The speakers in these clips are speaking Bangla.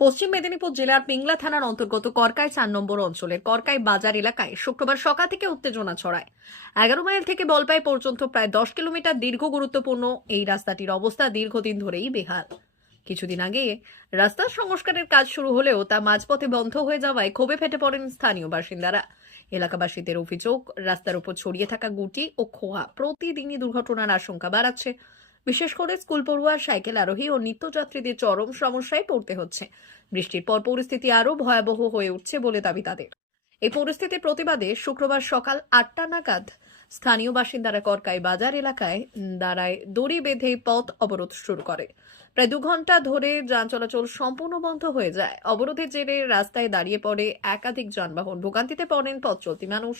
পশ্চিম মেদিনীপুর জেলার পিংলা থানার অন্তর্গত করকাই ৪ নম্বর অঞ্চলের করকাই বাজার এলাকায় শুক্রবার সকাল থেকে উত্তেজনা ছড়ায়। ১১ মাইল থেকে বলপাই পর্যন্ত প্রায় ১০ কিলোমিটার দীর্ঘ গুরুত্বপূর্ণ এই রাস্তাটির অবস্থা দীর্ঘদিন ধরেই বেহাল। কিছুদিন আগে রাস্তার সংস্কারের কাজ শুরু হলেও তা মাঝপথে বন্ধ হয়ে যাওয়ায় ক্ষোভে ফেটে পড়েন স্থানীয় বাসিন্দারা। এলাকাবাসীদের অভিযোগ, রাস্তার উপর ছড়িয়ে থাকা গুটি ও খোয়া প্রতিদিনই দুর্ঘটনার আশঙ্কা বাড়াচ্ছে। বিশেষ করে স্কুল পড়ুয়া, সাইকেল আরোহী ও নিত্যযাত্রীদের চরম সমস্যায় পড়তে হচ্ছে। বৃষ্টির পর পরিস্থিতি আরও ভয়াবহ হয়ে উঠছে বলে দাবি তাদের। এই পরিস্থিতির প্রতিবাদে শুক্রবার সকাল ৮টা নাগাদ স্থানীয় বাসিন্দারা করকাই বাজার এলাকায় দাঁড়ায় দড়ি বেঁধে পথ অবরোধ শুরু করে। প্রায় ২ ঘন্টা ধরে যান চলাচল সম্পূর্ণ বন্ধ হয়ে যায়। অবরোধের জেরে রাস্তায় দাঁড়িয়ে পড়ে একাধিক যানবাহন, ভোগান্তিতে পড়েন পথ চলতি মানুষ।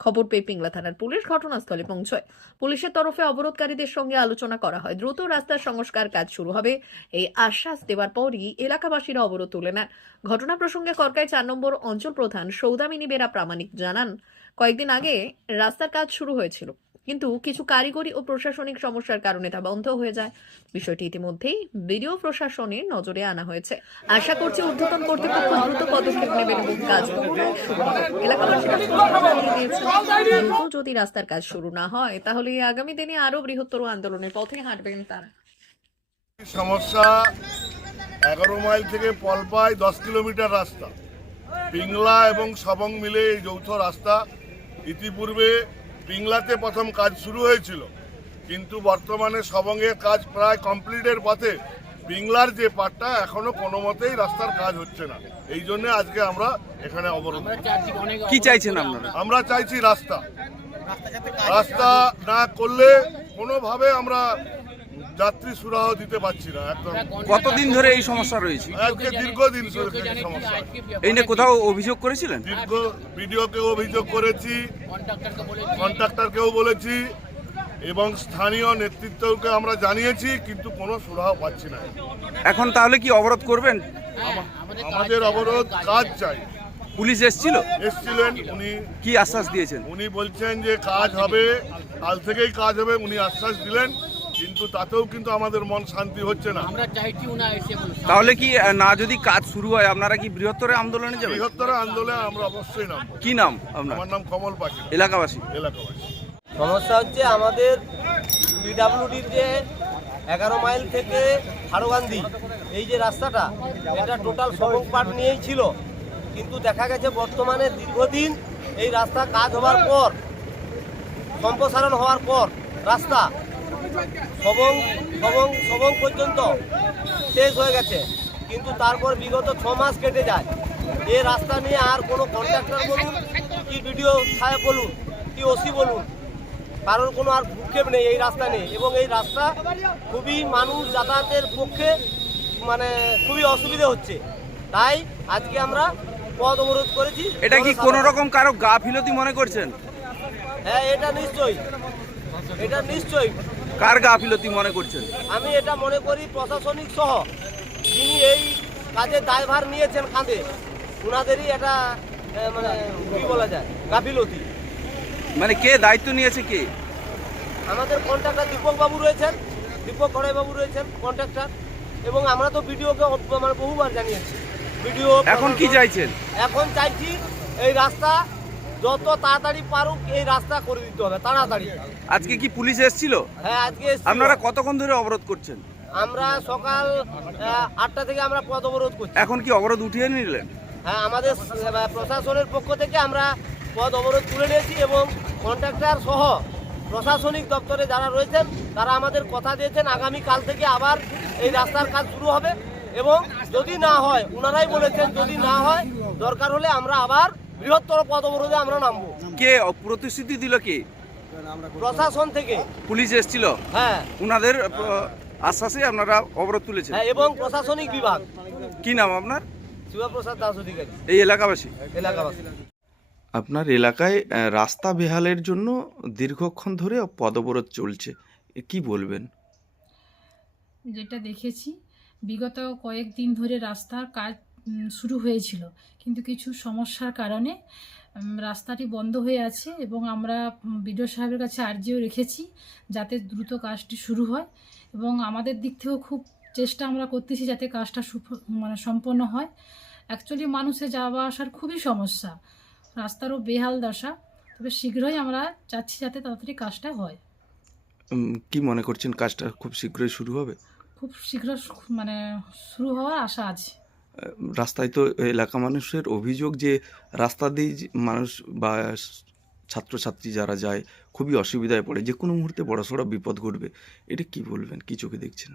খবর পেয়ে পিংলা থানার পুলিশ ঘটনাস্থলে পৌঁছয়। পুলিশের তরফে অবরোধকারীদের সঙ্গে আলোচনা করা হয়। দ্রুত রাস্তার সংস্কার কাজ শুরু হবে এই আশ্বাস দেওয়ার পরই এলাকাবাসীরা অবরোধ তুলে নেন। ঘটনা প্রসঙ্গে করকাই ৪ নম্বর অঞ্চল প্রধান সৌদামিনী বেরা প্রামাণিক জানান, কয়েকদিন আগে রাস্তার কাজ শুরু হয়েছিল, কিন্তু কিছু কারিগরি ও প্রশাসনিক সমস্যার কারণে তা বন্ধ হয়ে যায়। বিষয়টি ইতিমধ্যেই বিডিও প্রশাসনের নজরে আনা হয়েছে। আশা করছি ঊর্ধ্বতন কর্তৃপক্ষ দ্রুত পদক্ষেপ নেবেন এবং কাজ শুরু হবে। এলাকাবাসীরা জানিয়ে দিয়েছেন, দ্রুত যদি রাস্তার কাজ শুরু না হয় তাহলে আগামী দিনে আরো বৃহত্তর আন্দোলনের পথে হাঁটবেন তারা। সমস্যা ১১ মাইল থেকে পলপাই ১০ কিলোমিটার রাস্তা, পিংলা এবং সবং মিলে এই যৌথ রাস্তা। ইতিপূর্বে পিংলাতে প্রথম কাজ শুরু হয়েছিল, কিন্তু বর্তমানে সবংয়ের কাজ প্রায় কমপ্লিটের পথে। পিংলার যে পার্টটা এখনো কোনো মতেই রাস্তার কাজ হচ্ছে না, এই জন্য আজকে আমরা এখানে অবরোধ। কি চাইছেন আপনারা? আমরা চাইছি রাস্তা না করলে কোনোভাবে আমরা যাত্রী সুরাহ দিতে পারছি না। একদম কতদিন ধরে এই সমস্যা রয়েছে? আজকে দীর্ঘদিন ধরে এই সমস্যা। এই নিয়ে কোথাও অভিযোগ করেছিলেন? ভিডিওকেও অভিযোগ করেছি, কন্ট্রাক্টরকেও বলেছি এবং স্থানীয় নেতৃত্বকে আমরা জানিয়েছি, কিন্তু কোনো সুরাহ পাচ্ছি না। এখন তাহলে কি অবরোধ করবেন? আমাদের অবরোধ কাজ চাই। পুলিশ এসছিলেন, উনি কি আশ্বাস দিয়েছেন? উনি বলছেন যে কাজ হবে, কাল থেকেই কাজ হবে, উনি আশ্বাস দিলেন, কিন্তু তাতেও কিন্তু আমাদের মন শান্তি হচ্ছে না। তাহলে কি না যদি কাজ শুরু হয় আপনারা কি বৃহত্তর আন্দোলনে যাবেন? বৃহত্তর আন্দোলনে আমরা অবশ্যই নামবো। কি নাম আপনার? আমার নাম কমল পাখি। এলাকাবাসী। সমস্যা হচ্ছে আমাদের পিডাব্লিউডির যে ১১ মাইল থেকে হাড়োগান্ধি এই যে রাস্তাটা, এটা টোটাল সবং পার্ট নিয়েই ছিল, কিন্তু দেখা গেছে বর্তমানে দীর্ঘদিন এই রাস্তা কাজ হওয়ার পর, সম্প্রসারণ হওয়ার পর রাস্তা সবং পর্যন্ত শেষ হয়ে গেছে, কিন্তু তারপর বিগত ৬ মাস কেটে যায়। এই রাস্তা নিয়ে আর কোনো কন্ট্রাক্টর বলুন কি বিডিও সাহেব বলুন কি ওসি বলুন, কারোর কোনো আর ভূক্ষেপ নেই এই রাস্তা নেই, এবং এই রাস্তা খুবই মানুষ যাতায়াতের পক্ষে মানে খুবই অসুবিধা হচ্ছে। তাই আজকে আমরা পথ অবরোধ করেছি। এটা কি কোনো রকম কারো গাফিলতি মনে করছেন? হ্যাঁ, এটা নিশ্চয়ই। কার গাফিলতি মনে করছেন? আমি এটা মনে করি প্রশাসনিক সহ যিনি এই কাজের দায়ভার নিয়েছেন কাঁধে, ওনাদেরই এটা মানে কি বলা যায় গাফিলতি। মানে কে দায়িত্ব নিয়েছে? কে? আমাদের কন্ট্রাক্টর দীপক গড়াইবাবু রয়েছেন কন্ট্রাক্টর, এবং আমরা তো ভিডিওকে মানে বহুবার জানিয়েছি। ভিডিও এখন কি চাইছেন? এখন চাইছি এই রাস্তা যত তাড়াতাড়ি পারুক এই রাস্তা করে দিতে হবে তাড়াতাড়ি। আজকে কি পুলিশ এসেছিল? হ্যাঁ, আজকে আপনারা কতক্ষণ ধরে অবরোধ করছেন? আমরা সকাল ৮টা থেকে আমরা পথ অবরোধ করছি। এখন কি অবরোধ উঠিয়ে নিলেন? হ্যাঁ, আমাদের প্রশাসনের পক্ষ থেকে আমরা পথ অবরোধ তুলে নিয়েছি, এবং কন্ট্রাক্টর সহ প্রশাসনিক দপ্তরে যারা রয়েছেন তারা আমাদের কথা দিয়েছেন আগামী কাল থেকে আবার এই রাস্তার কাজ শুরু হবে, এবং যদি না হয় ওনারাই বলেছেন যদি না হয় দরকার হলে আমরা আবার বৃহত্তর পথ অবরোধে আমরা নামবো। কে প্রতিশ্রুতি দিল? কে? প্রশাসন থেকে পুলিশ এসেছিল? হ্যাঁ, ওনাদের আশ্বাসে আপনারা অবরোধ তুলেছেন? হ্যাঁ, এবং প্রশাসনিক বিভাগ। কি নাম আপনার? শিবপ্রসাদ দাস অধিকারী, এই এলাকাবাসী। আপনার এলাকায় রাস্তা বেহালের জন্য দীর্ঘক্ষণ ধরে পদবরোধ চলছে, কি বলবেন? যেটা দেখেছি বিগত কয়েকদিন ধরে রাস্তার কাজ শুরু হয়েছিল, কিন্তু কিছু সমস্যার কারণে রাস্তাটি বন্ধ হয়ে আছে, এবং আমরা বিডিও সাহেবের কাছে আর্জিও রেখেছি যাতে দ্রুত কাজটি শুরু হয়। এবং আমাদের দিক থেকেও খুব চেষ্টা আমরা করতেছি যাতে কাজটা সম্পন্ন হয়। অ্যাকচুয়ালি মানুষের যাওয়া আসার খুবই সমস্যা, রাস্তারও বেহাল দশা। তবে শীঘ্রই আমরা চাচ্ছি যাতে তাড়াতাড়ি কাজটা হয়। কি মনে করছেন কাজটা খুব শীঘ্রই শুরু হবে? খুব শীঘ্র শুরু হওয়ার আশা আছে। রাস্তায় তো এলাকা মানুষের অভিযোগ যে রাস্তা দিয়ে মানুষ বা ছাত্রছাত্রী যারা যায় খুবই অসুবিধায় পড়ে, যে কোনো মুহূর্তে বড়সড় বিপদ ঘটবে। এটা কি বলবেন, কি চোখে দেখছেন?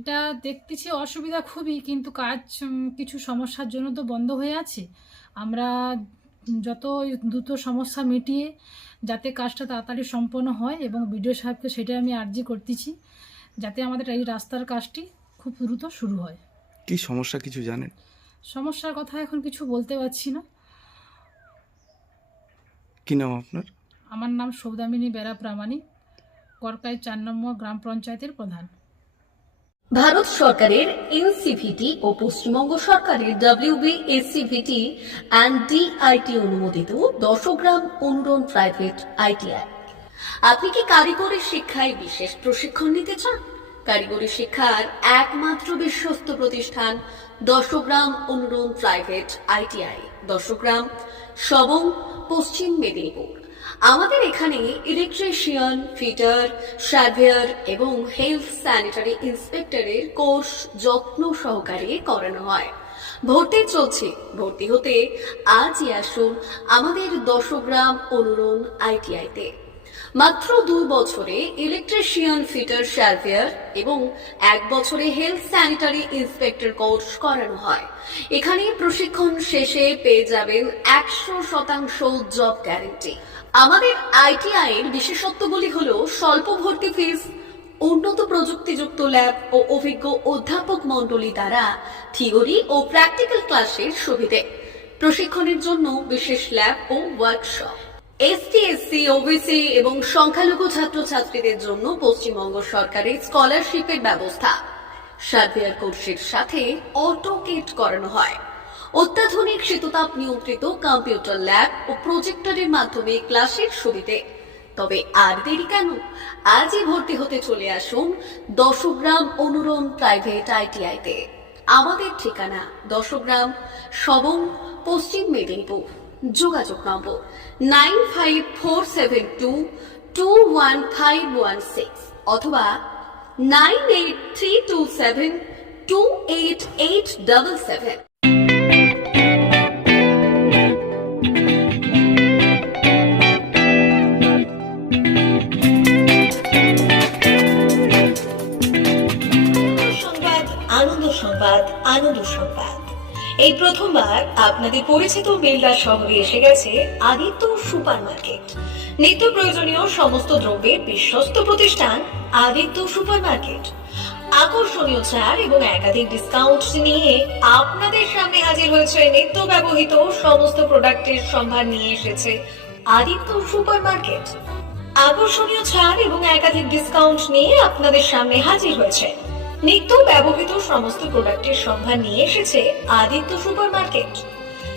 এটা দেখতেছি অসুবিধা খুবই, কিন্তু কাজ কিছু সমস্যার জন্য তো বন্ধ হয়ে আছে। আমরা যত দ্রুত সমস্যা মিটিয়ে যাতে কাজটা তাড়াতাড়ি সম্পন্ন হয়, এবং বিডিও সাহেবকে সেটাই আমি আর্জি করতেছি যাতে আমাদের এই রাস্তার কাজটি খুব দ্রুত শুরু হয়। কি সমস্যা কিছু জানেন? সমস্যার কথা এখন কিছু বলতে পারছি না। কি নাম আপনার? আমার নাম সৌদামিনী বেরা প্রামাণিক, করকাই 4 নম্বর গ্রাম পঞ্চায়েতের প্রধান। ভারত সরকারের এনসিভিটি ও পশ্চিমবঙ্গ সরকারের WBSCVT অ্যান্ড DIT অনুমোদিত 10 গ্রাম অনুরণ প্রাইভেট ITI। আপনি কি কারিগরি শিক্ষায় বিশেষ প্রশিক্ষণ নিতে চান? কারিগরি শিক্ষার একমাত্র বিশ্বস্ত প্রতিষ্ঠান 10 গ্রাম অনুরণ প্রাইভেট ITI, 10 গ্রাম, সবং, পশ্চিম মেদিনীপুর। আমাদের এখানে ইলেকট্রিশিয়ান, ফিটার, সার্ভেয়ার এবং হেলথ স্যানিটারি ইন্সপেক্টরের কোর্স যত্ন সহকারে করানো হয়। ভর্তি চলছে। ভর্তি হতে আজই আসুন আমাদের 10 গ্রাম অনুরণ ITI-তে। মাত্র 2 বছরে ইলেকট্রিশিয়ান, ফিটার, সার্ভেয়ার এবং 1 বছরে হেলথ স্যানিটারি ইন্সপেক্টর কোর্স করানো হয়। এখানে প্রশিক্ষণ শেষে পেয়ে যাবেন 100% জব গ্যারান্টি। আমাদের ITI এর বিশেষত্বগুলি হলো স্বল্প ভর্তি ফিস, উন্নত প্রযুক্তিযুক্ত ল্যাব ও অভিজ্ঞ অধ্যাপক মণ্ডলী দ্বারা থিওরি ও প্র্যাকটিক্যাল ক্লাসের সুবিধে, প্রশিক্ষণের জন্য বিশেষ ল্যাব ও ওয়ার্কশপ, ST, SC, OBC এবং সংখ্যালঘু ছাত্রছাত্রীদের জন্য পশ্চিমবঙ্গ সরকারের স্কলারশিপের ব্যবস্থা। সার্ভেয়ার কোর্সের সাথে অটোকেট করানো হয়। অত্যাধুনিক শীততাপ নিয়ন্ত্রিত কম্পিউটার ল্যাব ও প্রজেক্টরের মাধ্যমে ক্লাসের সুবিধে। তবে আর দেরি কেন? আজই ভর্তি হতে চলে আসুন 10 গ্রাম অনুরণ প্রাইভেট ITI-তে। আমাদের ঠিকানা 10 গ্রাম, সবং, পশ্চিম মেদিনীপুর। যোগাযোগ নম্বর 9547221516 অথবা 9832728877। আনন্দ সংবাদ, আনন্দ সংবাদ। এই প্রথমবার আপনাদের পরিচিত বেলদা শহরে এসে গেছে আদিত্য সুপার মার্কেট। নিত্য প্রয়োজনীয় সমস্ত দ্রব্যের বিশ্বস্ত প্রতিষ্ঠান আদিত্য সুপার মার্কেট। আকর্ষণীয় ছাড় এবং একাধিক ডিসকাউন্ট নিয়ে আপনাদের সামনে হাজির হয়েছে। নিত্য ব্যবহৃত সমস্ত প্রোডাক্টের সম্ভার নিয়ে এসেছে আদিত্য সুপার মার্কেট। আকর্ষণীয় ছাড় এবং একাধিক ডিসকাউন্ট নিয়ে আপনাদের সামনে হাজির হয়েছে। নিত্য ব্যবহৃত সমস্ত প্রোডাক্টের সম্ভার নিয়ে এসেছে আদিত্য সুপার মার্কেট।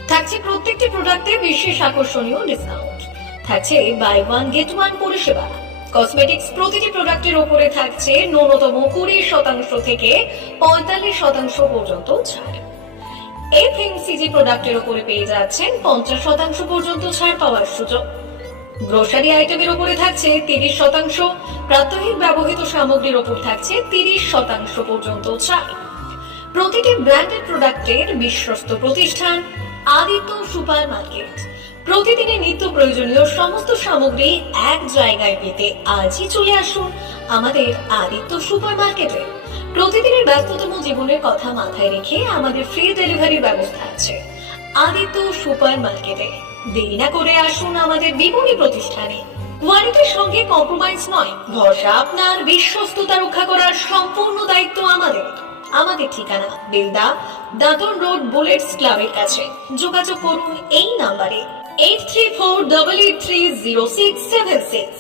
থাকছে প্রত্যেকটি প্রোডাক্টে বিশেষ আকর্ষণীয় ডিসকাউন্ট। থাকছে বাই 1 গেট 1 পরিষেবা। কসমেটিক্স প্রতিটি প্রোডাক্টের উপরে থাকছে ন্যূনতম 20% থেকে 45% পর্যন্ত ছাড়। FMCG প্রোডাক্টের উপরে পেয়ে যাচ্ছেন 50% পর্যন্ত ছাড় পাওয়ার সুযোগ। গ্রোসারি আইটেমের উপরে থাকছে 30%, প্রাত্যহিক ব্যবহৃত সামগ্রীর উপর থাকছে 30% পর্যন্ত ছাড়। প্রতিটি ব্র্যান্ডেড প্রোডাক্টের বিশ্বস্ত প্রতিষ্ঠান আদিত্য সুপার মার্কেট। প্রতিদিনের নিত্য প্রয়োজনীয় সমস্ত সামগ্রী এক জায়গায় পেতে আজই চলে আসুন আমাদের আদিত্য সুপার মার্কেটে। প্রতিদিনের ব্যস্ততম জীবনের কথা মাথায় রেখে আমাদের ফ্রি ডেলিভারির ব্যবস্থা আছে আদিত্য সুপার মার্কেটে। দেরি না করে আসুন আমাদের বিপণী প্রতিষ্ঠানে। কোয়ালিটির সঙ্গে কম্প্রোমাইজ নয়, ভরসা আপনার, বিশ্বস্ততা রক্ষা করার সম্পূর্ণ দায়িত্ব আমাদের। আমাদের ঠিকানা বেলদা, দাঁতন রোড, বুলেটস ক্লাবের কাছে। যোগাযোগ করুন এই নাম্বারে 8348830676।